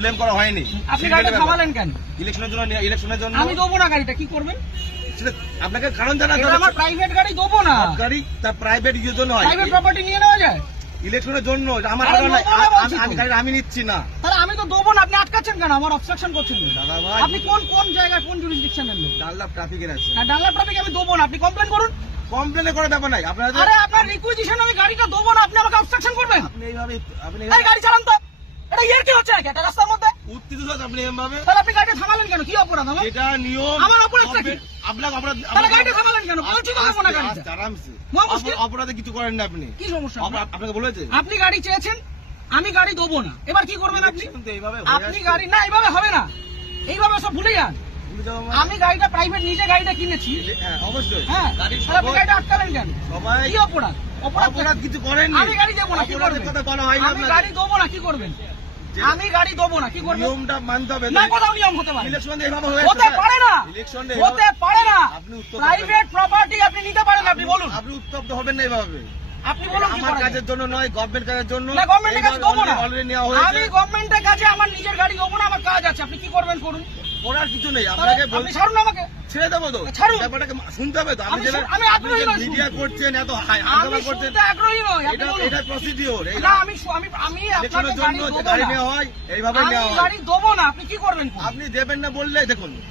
Blame করা হয়নি। আপনি গাড়িটা থামালেন কেন? ইলেকশনের জন্য আমি দেবো না গাড়িটা, কি করবেন? সেটা আপনাকে কারণ জানাতে এটা হবে। আমার প্রাইভেট গাড়ি, দেবো না। গাড়ি তার প্রাইভেট ইউজের জন্য হয়, প্রাইভেট প্রপার্টি নিয়ে নেওয়া যায় ইলেকশনের জন্য। আমার আরে কারণ নেবো না বলছি তো। আমি গাড়ি আমি নিচ্ছি না। তাহলে আমি তো দেবো না, আপনি আটকাচ্ছেন কেন? আমার অবস্ট্রাকশন করছেন কেন? দাদা ভাই, আপনি কোন জায়গায় কোন জুরিসডিকশনের লোক? ডানলাপ ট্রাফিকের আছে। ডানলাপ ট্রাফিক আমি দেবো না, আপনি কমপ্লেন করুন। কমপ্লেনে করার ব্যাপার নাই। আপনারা আরে আপনার রিকুইজিশন আমি গাড়িটা দেবো না, আপনি আমাকে অবস্ট্রাকশন করবেন? আপনি এইভাবে এই গাড়ি চালান তো, এটা ইয়ার কি হচ্ছে নাকি একটা রাস্তার মধ্যে? উত্তেজিত হচ্ছেন আপনি এভাবে। তাহলে আপনি গাড়িটা থামালেন কেন? কি অপরাধ আমার? এটা নিয়ম। আমার অপরাধটা কি? আপনার অপরাধ। তাহলে গাড়িটা থামালেন কেন? বলছি তো দেবো না গাড়িটা। আরামসে মুশকিল। অপরাধে কিছু করেন না আপনি। কি সমস্যা? আপনাকে বলেছে আপনি গাড়ি চেয়েছেন, আমি গাড়ি দেবো না, এবার কি করবেন আপনি? কিন্তু এইভাবে আপনি গাড়ি না, এইভাবে হবে না, এইভাবে সব ভুলে যান। আমি গাড়িটা প্রাইভেট নিজে গাড়িটা কিনেছি। হ্যাঁ অবশ্যই। হ্যাঁ, গাড়ির তাহলে আপনি গাড়িটা আটকালেন কেন? সবাই কি অপরাধ? অপরাধ কিছু করেননি। আমি গাড়ি দেবো না, কি অপরাধের করবেন? কথা বলা হয়নি আমি আপনাকে। গাড়ি দেবো না, কি করবেন? আমি গাড়ি দেবো না, কি করবেন? নিয়মটা মানতে হবে। না, কোথাও নিয়ম হতে পারে? ইলেকশনে এইভাবে হতে পারে না, ইলেকশনে হতে পারে না। আপনি উত্তর প্রাইভেট প্রপার্টি আপনি নিতে পারেন, আপনি বলুন। আপনি উত্তপ্ত হবেন না এইভাবে। আপনি বলুন কি আমার করা কাজের যায়? জন্য নয়, গভর্নমেন্ট কাজের জন্য। না, গভর্নমেন্টের কাছে দেবো না। অলরেডি নেওয়া আমি হয়েছে। গভর্নমেন্টের কাছে আমার নিজের গাড়ি দেবো না, আমার কাজ আছে, আপনি কি করবেন করুন। করার কিছু নেই। তাহলে আপনাকে আপনি ছাড়ুন আমাকে। ছেড়ে দেবো তো। ছাড়ুন। ব্যাপারটাকে শুনতে হবে তো। আমি আগ্রহী নই মিডিয়া শুনতে। করছেন, এত আমি হাঙ্গামা করছেন। শুনতে আগ্রহী নই, আপনি বলুন। এটা প্রসিডিওর। না, আমি আপনাকে ইলেকশনের গাড়ি জন্য যে দেবো গাড়ি না। নেওয়া হয় এইভাবে আমি নেওয়া হয়। গাড়ি দেবো না, আপনি কি করবেন করুন। আপনি দেবেন না বললে দেখুন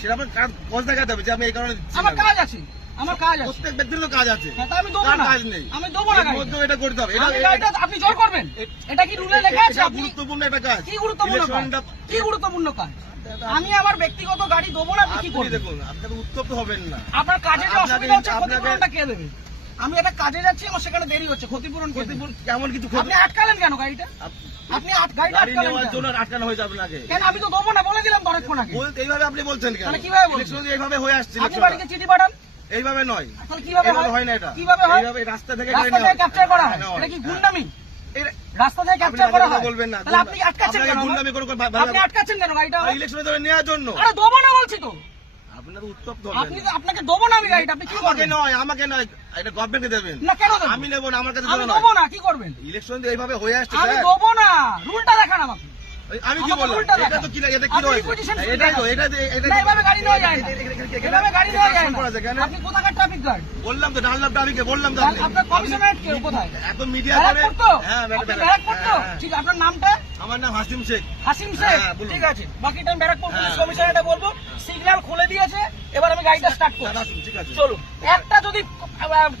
সেটা আপনার কাজ দেখাতে হবে যে আমি এই কারণে দিচ্ছি আমার না। কাজ আছে, আমার কাজ আছে। প্রত্যেক ব্যক্তির তো কাজ আছে। হ্যাঁ, তা আমি দেবো কার না, কাজ নেই? আমি দেবো না এর গাড়িটা। মধ্যেও এটা করতে হবে। আমি গাড়িটা আপনি জোর করবেন? এটা কি রুলে লেখা আছে? এটা আপনি গুরুত্বপূর্ণ একটা কাজ। কি গুরুত্বপূর্ণ কাজ? ইলেকশনটা- কি গুরুত্বপূর্ণ কাজ? আমি আমার ব্যক্তিগত গাড়ি দেবো না, আপনি কি আপনি করবেন? দেখুন, আপনাকে উত্তপ্ত হবেন না। আপনার কাজে যে আপনাকে- অসুবিধা হচ্ছে, আপনাকে- ক্ষতিপূরণটা কে দেবে? আমি একটা কাজে যাচ্ছি, আমার সেখানে দেরি হচ্ছে, ক্ষতিপূরণ কে দেবে? কেমন কিছু আপনি আটকালেন কেন গাড়িটা? আপনি গাড়িটা গাড়ি আটকালেন নেওয়ার কেন? জন্য আটকানো হয়েছে আপনাকে। কেন? আমি তো দেবো না বলে দিলাম তো অনেকক্ষণ আগে। বলতে এইভাবে আপনি বলছেন কেন? তাহলে কিভাবে বলছেন? ইলেকশন এইভাবে হয়ে আসছে। আপনি ইলেকশনটা। বাড়িতে চিঠি পাঠান। এইভাবে নয়, তাহলে কিভাবে এইভাবে হয়? হয় না এটা। কিভাবে হয়? এইভাবে রাস্তা থেকে রাস্তা থেকে ক্যাপচার করা হয়, এটা কি গুন্ডামি? এটা- রাস্তা থেকে আপনি ক্যাপচার করা আগে হয়? বলবেন না। তাহলে আপনি আটকাচ্ছেন আপনাকে কেন? গুন্ডামি করে আপনি আটকাচ্ছেন কেন গাড়িটা? ইলেকশনে ধরে নেওয়ার জন্য। আরে দেবো না বলছি তো। আপনার উত্তপ্ত আপনি হবেন। আপনাকে দেবো না আমি গাড়িটা, আপনি কি আমাকে করবেন? নয়, আমাকে নয়, এটা গভর্নমেন্টকে দেবেন। না, কেন দেবো? আমি নেবো না, আমার কাছে আমি দেবো দেবো না। না, কি করবেন? ইলেকশন এইভাবে হয়ে আসছে আমি স্যার। দেবো না, রুলটা দেখান আমাকে। আমি কি আমাকে বললাম? উল্টা এটা দেখান। তো কি এটা কি আপনি রয়েছে? requisition এটাই তো, দেখান। এটা না, এভাবে গাড়ি নেওয়া যায় না। এভাবে গাড়ি নেওয়া যায় না। করা যায় কেন? আপনি কোথাকার ট্রাফিক গার্ড? বললাম তো ডানলাপ ট্রাফিকে বললাম তো আপনি। আপনার কমিশনারেট কে কোথায়? এখন মিডিয়া ব্যারাকপুর করে। তো? হ্যাঁ, আপনি ব্যারাকপুর। ব্যারাকপুর তো? হ্যাঁ। ঠিক, আপনার নামটা? আমার নাম হাসিম শেখ। হাসিম শেখ? হ্যাঁ, বলুন। ঠিক আছে, বাকিটা আমি ব্যারাকপুর পুলিশ হ্যাঁ। কমিশনারেটে বলবো। সিগন্যাল খুলে দিয়েছে, এবার আমি গাড়িটা স্টার্ট করব। দাদা, ঠিক আছে। চলুন। একটা যদি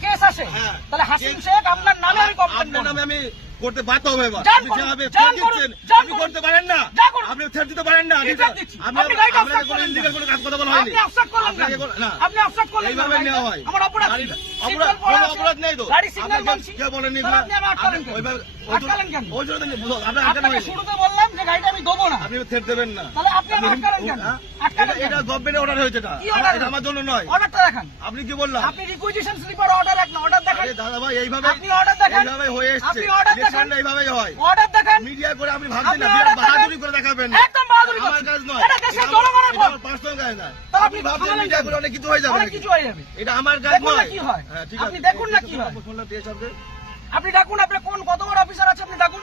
কেস আসে, হ্যাঁ। তাহলে হাসিম শেখ আপনার নামে আমি কমপ্লেন আপনার করব। নামে আমি করতে বাধ্য হবে এবার। যান আপনি করুন, যেভাবে যান threat করুন, দিচ্ছেন, যান আপনি করুন। করতে পারেন না। যান করুন। আপনি threat দিতে পারেন না। কি threat দিচ্ছি? আমি আপনি গাড়িটা আপনাকে obstruct কোনো করলেন illegal না। কোনো কথা বলা হয়নি। আপনি obstruct করলেন আপনাকে না। কোনো- না। আপনি obstruct করলেন না এইভাবে গাড়িটা। নেওয়া হয়। আমার অপরাধ কি? গাড়িটা- সিগন্যাল অপরাধ- পড়া কোনো আছে। অপরাধ নেই তো। গাড়ি সিগন্যাল আপনাকে মানছি। কেউ বলেনি তাহলে আপনি আমার আটকালেন কেন? ওইভাবে- আটকালেন কেন? ওই জন্য তো আপনার আটকানো আপনাকে হয়নি। শুরুতে বললাম যে গাড়িটা আমি দেবো না। আপনি threat দেবেন না। তাহলে আপনি আমার আটকালেন কেন? হ্যাঁ? আটকালেন কেন? এটা গভর্নমেন্টের অর্ডার হয়েছে এটা। কি order? এটা আমার জন্য নয়। অর্ডারটা দেখান। আপনি কি বললাম? আপনি রিকুইজিশন স্লিপার অর্ডার এক না, অর্ডার দেখান। আরে দাদা ভাই, এইভাবে আপনি order দেখান। এইভাবে হয়ে এসছে। আপনি order দেখান। ইলেকশনটা এইভাবেই হয়। অর্ডার দেখান। মিডিয়া করে আপনি ভাবছেন আপনি না order বাহাদুরি দেখান। করে দেখাবেন। একদম বাহাদুরি আমার করছেন। কাজ নয়। এটা দেশের জনগণের ভোট। পার্সোনাল কাজ না। তাহলে আপনি ভাবছেন থামালেন মিডিয়া কেন? করে অনেক কিছু হয়ে যাবে অনেক নাকি? কিছু হয়ে যাবে। এটা আমার কাজ দেখুন না নয়। কি হয়। হ্যাঁ, ঠিক আপনি আছে। দেখুন না কি হয়। ফোনটা দিয়ে সবকে। আপনি ডাকুন, আপনার কত বড় অফিসার আছে আপনি ডাকুন।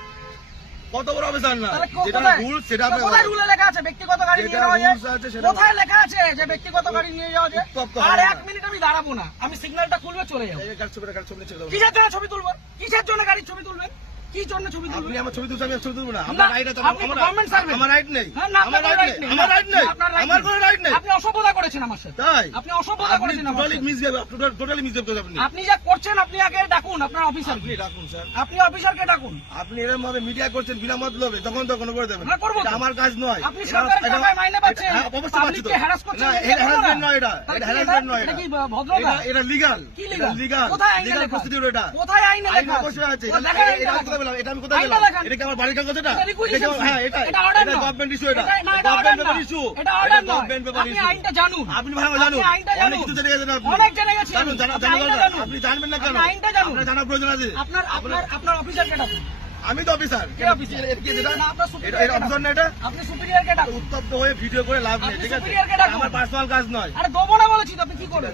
কত বড় অফিসার না? তাহলে যেটা কোথায়? রুল সেটা তাহলে কোথায় রুলে লেখা আছে ব্যক্তিগত গাড়ি নিয়ে যেটা যাওয়া যায়? rules আছে সেটা কোথায় লেখা আছে যে ব্যক্তিগত গাড়ি নিয়ে যাওয়া যায়? উত্তপ্ত আর হবে না। 1 মিনিট আমি দাঁড়াবো না, আমি সিগন্যালটা খুলবে চলে যাবো। এই কাজ ছবিটা ছেড়ে দেবো। কিসের জন্য ছবি তুলবো? কিসের জন্য গাড়ির ছবি তুলবেন? কি জন্য ছবি আপনি তুলবেন? আমার ছবি তুলছেন, আমি ছবি তুলবো না। না, আমার রাইট আছে। আপনি গভর্নমেন্ট সার্ভেন্ট। আমার রাইট নেই। হ্যাঁ, না, আমার আপনার রাইট right নেই। নেই। আমার রাইট নেই। আপনার right আমার নেই। কোনো রাইট নেই। আপনি অসভ্যতা করেছেন আমার সাথে। তাই? আপনি অসভ্যতা আপনি করেছেন আমার টোটালি সাথে। মিসবিহেভ, টোটালি মিসবিহেভ করেছেন আপনি। আপনি যা করছেন আপনি আগে ডাকুন আপনার অফিসার। আপনি ডাকুন স্যার। আপনি অফিসারকে ডাকুন। আপনি এরকম ভাবে মিডিয়া করছেন বিনা মতলবে, তখন করে দেবেন। হ্যাঁ, করবো তো। এটা আমার কাজ নয়। আপনি সরকারের টাকায় মাইনে পাচ্ছেন। হ্যাঁ, অবশ্যই পাচ্ছি তো। পাবলিককে harass করছেন, না, এটা এটা করবো না। harassment নয় এটা। তাহলে এটা কি harassment নয় এটা এটা। কি ভদ্রতা? এটা লিগ্যাল। কি legal? লিগ্যাল। কোথায় আইনে লিগ্যাল লেখা? প্রসিডিউর এটা। কোথায় আইনে আইন লেখা আছে? অবশ্যই আছে। ও, দেখান আইনটা এটা আমি লেখা। কোথায় পেলাম? এটা আমি কোথায় আইনটা পেলাম? লেখান। এটা কি আমার বাড়ির কাগজ এটা? এটা requisition হ্যাঁ, এটা এটা order নয়। গভর্নমেন্ট ইস্যু এটা। না, এটা order গভর্নমেন্ট নয়। Paper issue. এটা order নয়। গভর্নমেন্ট পেপার আপনি ইস্যু। আইনটা জানুন। আপনি ভালো জানুন। আপনি আইনটা অনেক জানুন। কিছু জেনে গেছেন আপনি। অনেক জেনে গেছি জানুন, আমি। জানা আপনি আইনটা দরকার। জানুন। আপনি জানবেন না কেন? আপনি আইনটা জানুন। আপনার জানার প্রয়োজন আছে। আপনার অফিসারকে ডাকুন। আমি তো অফিসার। কে অফিসার? এটা কি এটা? না, আপনার এটা superior কে অফিসার ডাকুন। না এটা? আপনি সুপিরিয়রকে ডাকুন। উত্তপ্ত হয়ে ভিডিও করে লাভ নেই, আপনি ঠিক আছে? superior কে ডাকুন। আমার পার্সোনাল কাজ নয়। আরে দেবো না বলেছি তো, আপনি কি করবেন?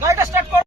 গাড়িটা স্টার্ট করুন।